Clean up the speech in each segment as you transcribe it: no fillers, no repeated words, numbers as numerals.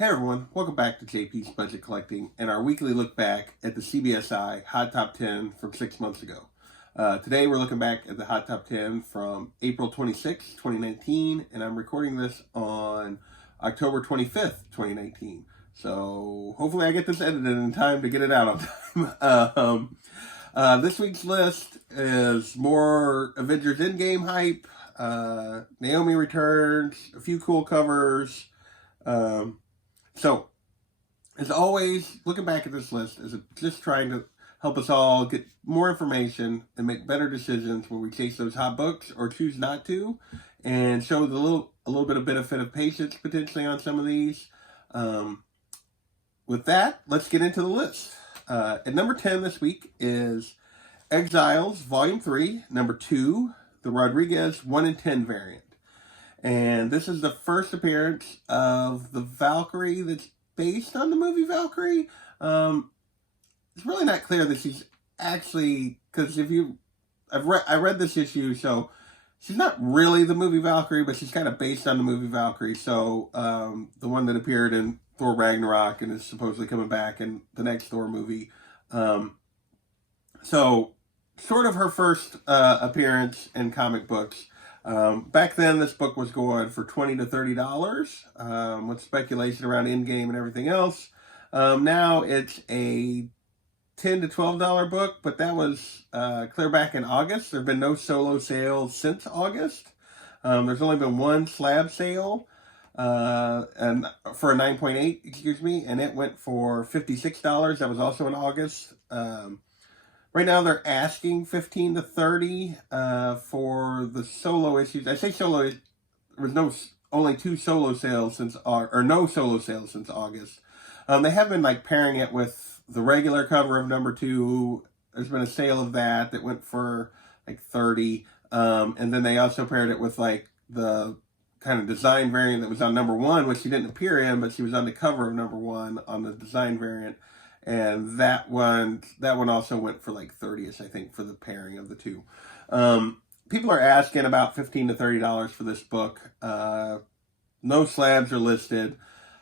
Hey everyone, welcome back to JP's Budget Collecting and our weekly look back at the CBSI Hot Top 10 from 6 months ago. Today we're looking back at the Hot Top 10 from April 26, 2019, and I'm recording this on October 25th, 2019. So hopefully I get this edited in time to get it out on time. This week's list is more Avengers Endgame hype. Naomi returns, a few cool covers. So, as always, looking back at this list is just trying to help us all get more information and make better decisions when we chase those hot books or choose not to, and show a little bit of benefit of patience potentially on some of these. With that, let's get into the list. At number 10 this week is Exiles, Volume 3, number 2, the Rodriguez 1 in 10 variant. And this is the first appearance of the Valkyrie that's based on the movie Valkyrie. It's really not clear that she's actually, because I read this issue, so she's not really the movie Valkyrie, but she's kind of based on the movie Valkyrie. So the one that appeared in Thor Ragnarok and is supposedly coming back in the next Thor movie. So sort of her first appearance in comic books. Back then, this book was going for $20 to $30, with speculation around Endgame and everything else. Now it's a $10 to $12 book, but that was clear back in August. There have been no solo sales since August. There's only been one slab sale, and for a 9.8, excuse me, and it went for $56. That was also in August. Right now, they're asking $15 to $30 for the solo issues. I say solo. There was only two solo sales since, or no solo sales since August. They have been like pairing it with the regular cover of number 2. There's been a sale of that went for like $30, and then they also paired it with like the kind of design variant that was on number 1, which she didn't appear in, but she was on the cover of number 1 on the design variant. And that one also went for like $30ish, I think, for the pairing of the two. People are asking about $15 to $30 for this book. No slabs are listed.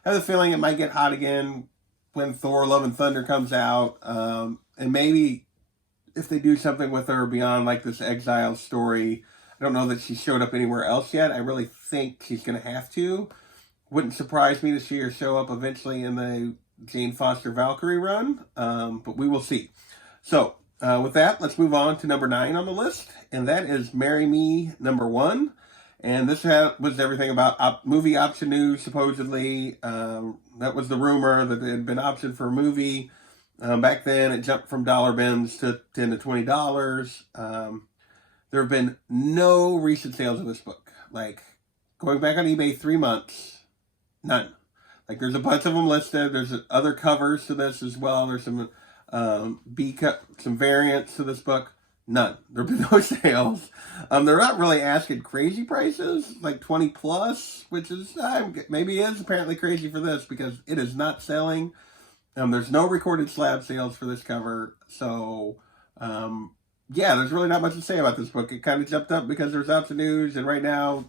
I have a feeling it might get hot again when Thor: Love and Thunder comes out. And maybe if they do something with her beyond like this Exiles story, I don't know that she showed up anywhere else yet. I really think she's going to have to. Wouldn't surprise me to see her show up eventually in the Jane Foster Valkyrie run, but we will see. So, with that, let's move on to number 9 on the list, and that is Marry Me, number 1. And this was everything about movie option news, supposedly. That was the rumor that it had been optioned for a movie. Back then, it jumped from dollar bins to $10 to $20. There have been no recent sales of this book. Like, going back on eBay 3 months, none. Like, there's a bunch of them listed. There's other covers to this as well. There's some some variants to this book. None. There have been no sales. They're not really asking crazy prices, like 20 plus, which is maybe is apparently crazy for this because it is not selling. There's no recorded slab sales for this cover. So, yeah, there's really not much to say about this book. It kind of jumped up because there's option news, and right now,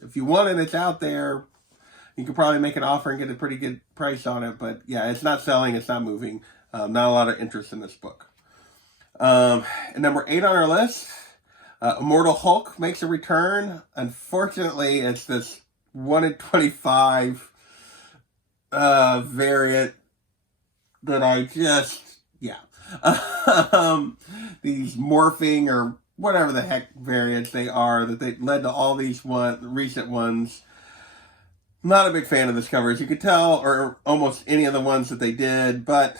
if you want it, it's out there. You could probably make an offer and get a pretty good price on it. But yeah, it's not selling. It's not moving. Not a lot of interest in this book. And number 8 on our list, Immortal Hulk makes a return. Unfortunately, it's this 1 in 25 variant that I just, yeah. These morphing or whatever the heck variants they are that they led to all these recent ones. Not a big fan of this cover, as you could tell, or almost any of the ones that they did, but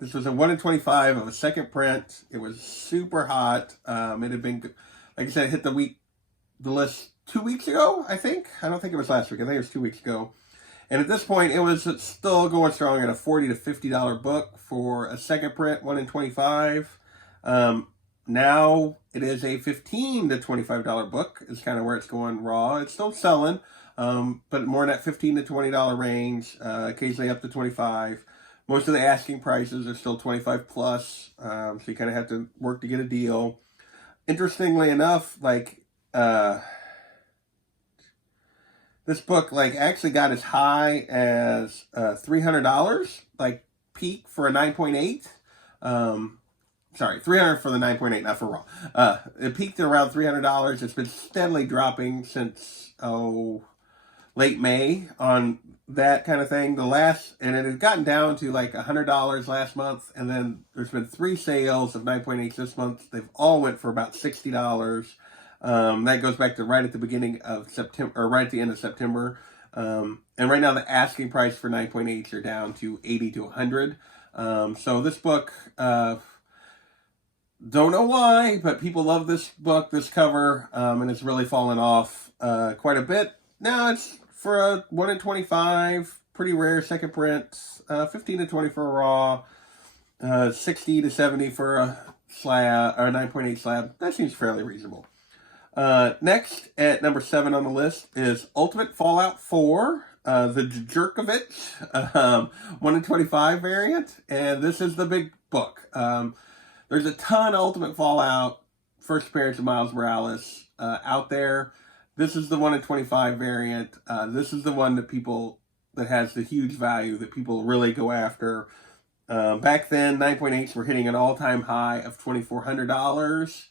this was a 1 in 25 of a second print. It was super hot. It had been, like I said, it hit the list 2 weeks ago, I think. I don't think it was last week. I think it was 2 weeks ago. And at this point, it was still going strong at a $40 to $50 book for a second print, 1 in 25. Now it is a $15 to $25 book is kind of where it's going raw. It's still selling. But more in that $15 to $20 range, occasionally up to $25. Most of the asking prices are still $25 plus, so you kind of have to work to get a deal. Interestingly enough, like, this This book like actually got as high as $300, like peak for a 9.8. Sorry, 300 for the 9.8, not for raw. It peaked at around $300. It's been steadily dropping since late May on that kind of thing. And it had gotten down to like $100 last month, and then there's been 3 sales of 9.8 this month. They've all went for about $60. That goes back to right at the beginning of September, or right at the end of September. And right now the asking price for 9.8s are down to 80 to 100. So this book, don't know why, but people love this book, this cover, and it's really fallen off quite a bit. Now it's for a 1 in 25, pretty rare second print, 15 to 20 for a raw, 60 to 70 for a slab, or a 9.8 slab. That seems fairly reasonable. Next, at number 7 on the list, is Ultimate Fallout 4, the Jerkovich 1 in 25 variant, and this is the big book. There's a ton of Ultimate Fallout first appearance of Miles Morales out there. This is the 1 in 25 variant. This is the one that has the huge value that people really go after. Back then, 9.8s were hitting an all-time high of $2,400.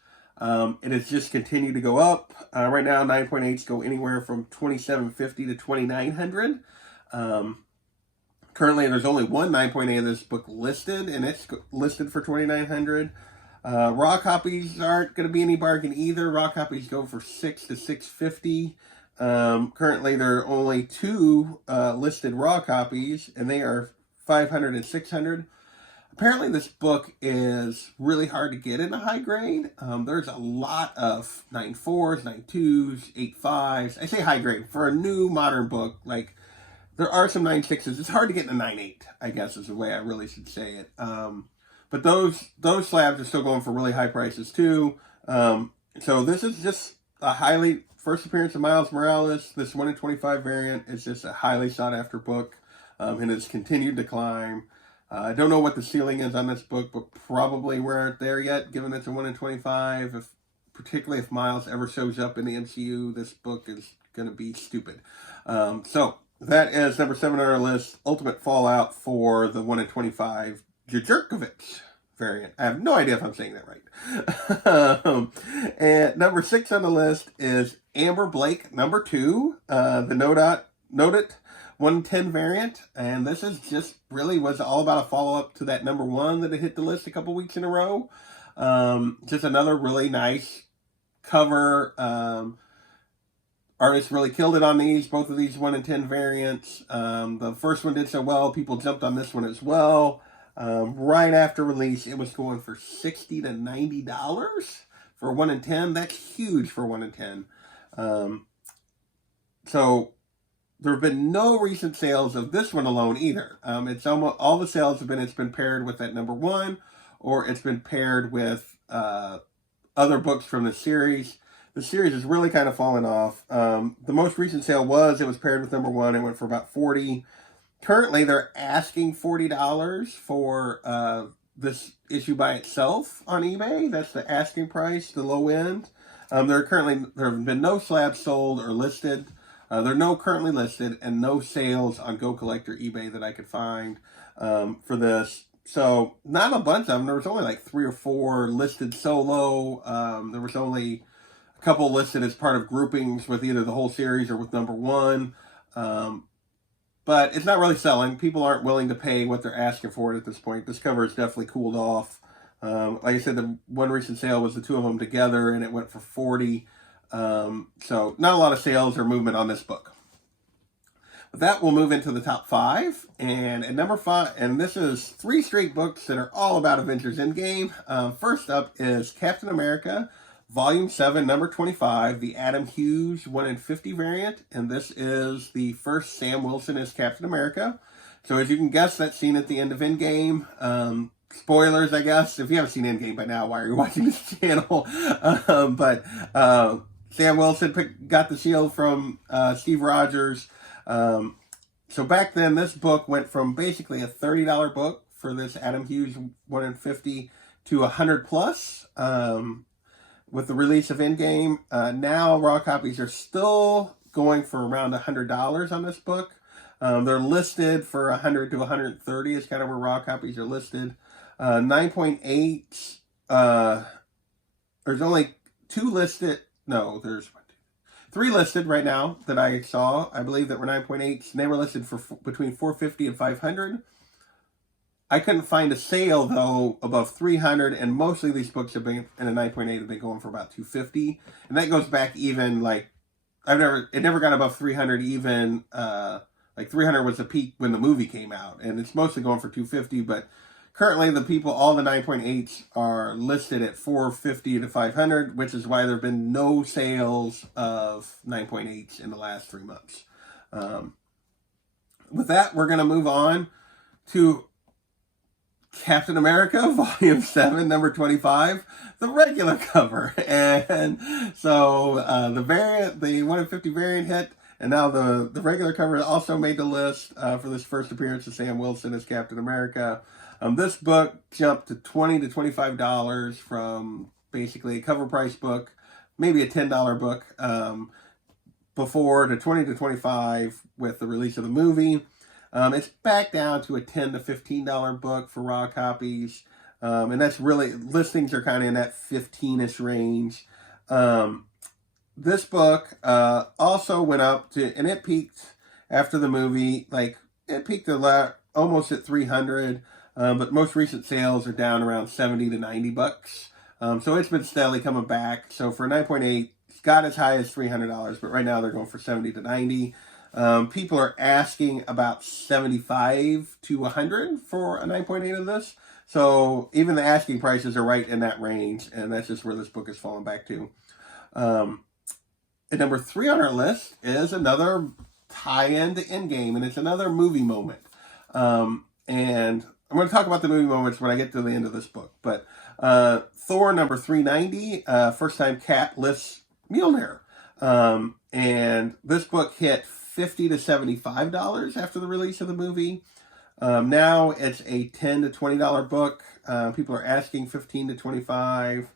It has just continued to go up. Right now, 9.8s go anywhere from $2,750 to $2,900. Currently, there's only one 9.8 of this book listed, and it's listed for $2,900. Raw copies aren't going to be any bargain either. Raw copies go for $600 to $650. Currently, there are only 2 listed raw copies, and they are $500 and $600. Apparently, this book is really hard to get in a high grade. There's a lot of 9.4s, 9.2s, 8.5s. I say high grade for a new modern book. Like, there are some 9.6s. It's hard to get in a 9.8, I guess is the way I really should say it. But those slabs are still going for really high prices too. So this is just a highly, first appearance of Miles Morales. This 1 in 25 variant is just a highly sought after book, and it's continued to climb. I don't know what the ceiling is on this book, but probably we aren't there yet, given it's a 1 in 25. Particularly if Miles ever shows up in the MCU, this book is going to be stupid. So that is number 7 on our list, Ultimate Fallout for the 1 in 25 Jerkovich variant. I have no idea if I'm saying that right. And number 6 on the list is Amber Blake, number 2, the Noted 110 variant, and this is just really was all about a follow-up to that number 1 that had hit the list a couple weeks in a row. Just another really nice cover. Artists really killed it on both of these 1 in 10 variants. The first one did so well, people jumped on this one as well. Right after release, it was going for $60 to $90 for 1 in 10. That's huge for 1 in 10. So there have been no recent sales of this one alone either. It's almost all the sales have been, it's been paired with that number 1, or it's been paired with other books from the series. The series has really kind of fallen off. The most recent sale it was paired with number 1. It went for about $40. Currently, they're asking $40 for this issue by itself on eBay. That's the asking price, the low end. There have been no slabs sold or listed. There are no currently listed, and no sales on Go Collector eBay that I could find for this. So not a bunch of them. There was only like 3 or 4 listed solo. There was only a couple listed as part of groupings with either the whole series or with number 1. But it's not really selling. People aren't willing to pay what they're asking for it at this point. This cover has definitely cooled off. Like I said, the one recent sale was the 2 of them together, and it went for $40. So not a lot of sales or movement on this book. With that, we'll move into the top 5. And at number 5, and this is 3 straight books that are all about Avengers Endgame. First up is Captain America, Volume 7, number 25, the Adam Hughes 1 in 50 variant. And this is the first Sam Wilson as Captain America. So as you can guess, that scene at the end of Endgame. Spoilers, I guess. If you haven't seen Endgame by now, why are you watching this channel? But Sam Wilson got the shield from Steve Rogers. So back then, this book went from basically a $30 book for this Adam Hughes 1 in 50 to $100 plus. With the release of Endgame, now raw copies are still going for around $100 on this book. They're listed for $100 to $130 is kind of where raw copies are listed. 9.8, there's only 2 listed. No, there's 3 listed right now that I saw. I believe that were 9.8s, and they were listed for between $450 and $500. I couldn't find a sale though above $300, and mostly these books have been in a 9.8 have been going for about $250, and that goes back even like it never got above $300 even. Like $300 was the peak when the movie came out, and it's mostly going for $250. But currently, all the 9.8s are listed at $450 to $500, which is why there have been no sales of 9.8s in the last 3 months. With that, we're going to move on to Captain America, Volume 7, number 25, the regular cover. And so the 1 in 50 variant hit, and now the regular cover also made the list for this first appearance of Sam Wilson as Captain America. This book jumped to $20 to $25 from basically a cover price book, maybe a $10 book before, to $20 to $25 with the release of the movie. It's back down to a $10 to $15 book for raw copies. And that's really, listings are kind of in that 15-ish range. This book also went up to, and it peaked after the movie, it peaked almost at $300, but most recent sales are down around $70 to $90. So it's been steadily coming back. So for a 9.8, it's got as high as $300, but right now they're going for $70 to $90. People are asking about $75 to $100 for a 9.8 of this. So even the asking prices are right in that range, and that's just where this book has fallen back to. At number 3 on our list is another tie-in to Endgame, and it's another movie moment. And I'm going to talk about the movie moments when I get to the end of this book. But Thor number 390, first time Cat lifts Mjolnir. And this book hit $50 to $75 after the release of the movie. Now it's a $10 to $20 book. People are asking $15 to $25.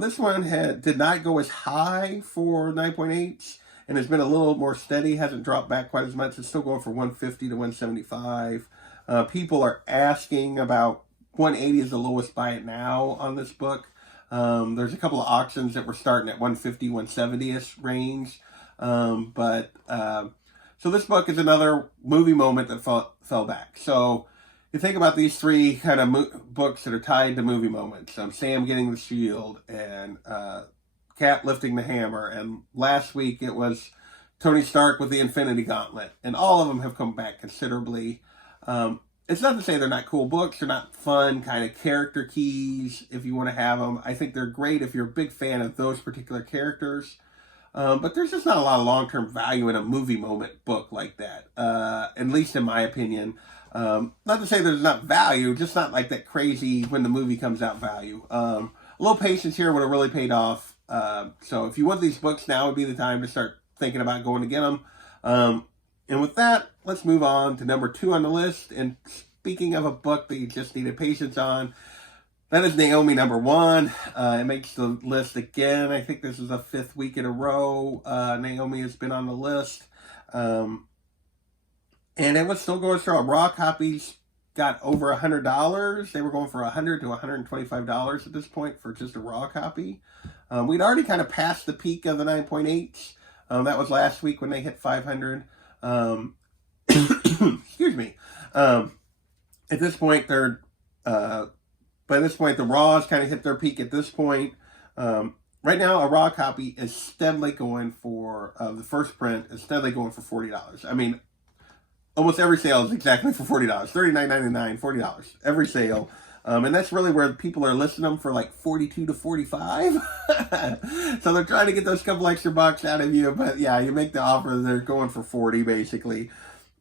This one did not go as high for 9.8s and has been a little more steady, hasn't dropped back quite as much. It's still going for $150 to $175. People are asking about $180 is the lowest buy it now on this book. There's a couple of auctions that were starting at $150, $170-ish range. So this book is another movie moment that fell back. So you think about these 3 kind of books that are tied to movie moments. Sam getting the shield, and Cap lifting the hammer. And last week it was Tony Stark with the Infinity Gauntlet. And all of them have come back considerably. It's not to say they're not cool books. They're not fun kind of character keys if you want to have them. I think they're great if you're a big fan of those particular characters. But there's just not a lot of long-term value in a movie moment book like that, at least in my opinion. Not to say there's not value, just not like that crazy when the movie comes out value. A little patience here would have really paid off. So if you want these books, now would be the time to start thinking about going to get them. And with that, let's move on to number 2 on the list. And speaking of a book that you just needed patience on, that is Naomi number 1. It makes the list again. I think this is the 5th week in a row Naomi has been on the list. And it was still going strong. Raw copies got over $100. They were going for $100 to $125 at this point for just a raw copy. We'd already kind of passed the peak of the 9.8s. That was last week when they hit 500. Excuse me. At this point, by this point, the raws kind of hit their peak at this point. Right now, a raw copy is steadily going for, the first print is steadily going for $40. I mean, almost every sale is exactly for $40. $39.99, $40. Every sale. And that's really where people are listing them for like $42 to $45. So they're trying to get those couple extra bucks out of you. But yeah, you make the offer, they're going for $40 basically.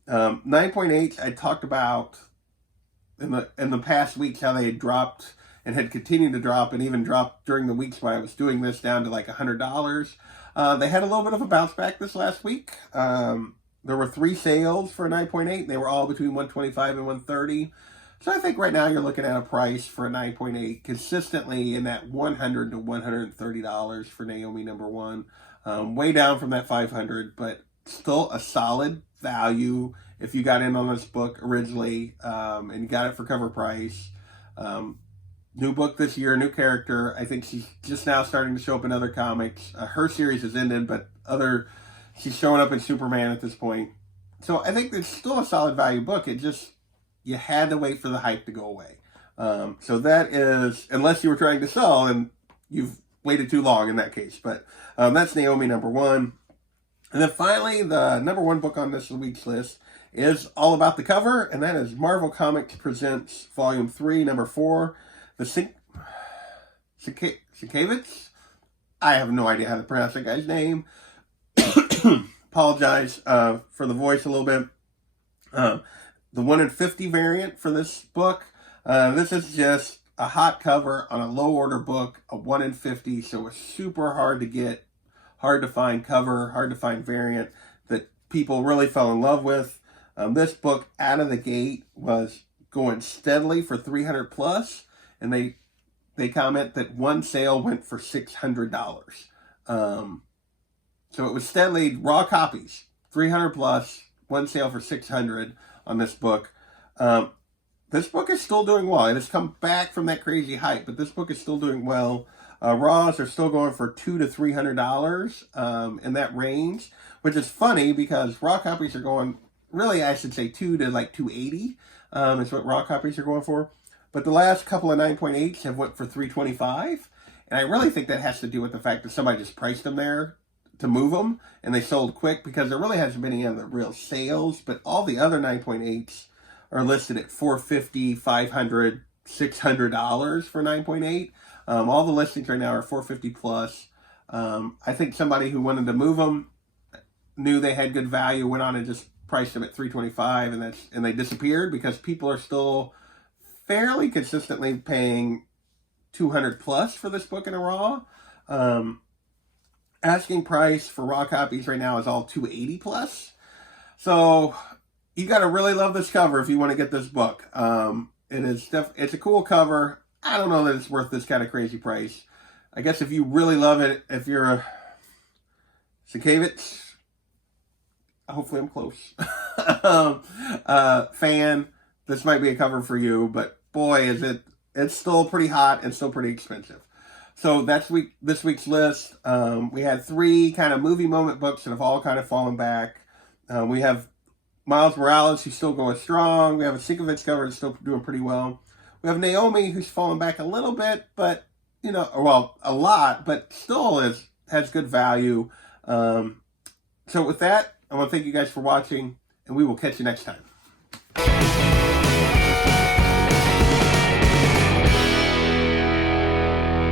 9.8, I talked about in the past weeks how they had dropped and had continued to drop, and even dropped during the weeks when I was doing this down to like $100. They had a little bit of a bounce back this last week. There were 3 sales for 9.8. They were all between $125 and $130. So I think right now you're looking at a price for a 9.8 consistently in that $100 to $130 for Naomi #1. Way down from that $500, but still a solid value if you got in on this book originally and you got it for cover price. New book this year, new character. I think she's just now starting to show up in other comics. Her series has ended, but she's showing up in Superman at this point. So I think it's still a solid value book. It just, you had to wait for the hype to go away. So that is, unless you were trying to sell, and you've waited too long in that case. But that's Naomi #1. And then finally, the #1 book on this week's list is all about the cover, and that is Marvel Comics Presents Volume 3, #4, The Sienkiewicz. I have no idea how to pronounce that guy's name. Apologize for the voice a little bit. The 1 in 50 variant for this book. This is just a hot cover on a low order book, a 1 in 50, so it's super hard to get, hard to find cover, hard to find variant that people really fell in love with. This book out of the gate was going steadily for 300 plus, and they comment that one sale went for $600. So it was steadily raw copies, 300 plus, one sale for 600 on this book. This book is still doing well. It has come back from that crazy hype, but this book is still doing well. Raws are still going for $200 to $300 in that range, which is funny because raw copies are going, really I should say $200 to like $280 is what raw copies are going for. But the last couple of 9.8s have went for $325, and I really think that has to do with the fact that somebody just priced them there to move them, and they sold quick because there really hasn't been any other real sales. But all the other 9.8s are listed at $450, $500, $600 for 9.8. All the listings right now are $450 plus. I think somebody who wanted to move them knew they had good value, went on and just priced them at $325, and they disappeared because people are still fairly consistently paying $200 plus for this book in a raw. Asking price for raw copies right now is all $280 plus. So you got to really love this cover if you want to get this book. It's a cool cover. I don't know that it's worth this kind of crazy price. I guess if you really love it, if you're a Sienkiewicz, hopefully I'm close, fan, this might be a cover for you. But boy, it's still pretty hot and still pretty expensive. So that's this week's list. We had 3 kind of movie moment books that have all kind of fallen back. We have Miles Morales, who's still going strong. We have a Sienkiewicz cover that's still doing pretty well. We have Naomi, who's fallen back a little bit, but, a lot, but still has good value. So with that, I want to thank you guys for watching, and we will catch you next time.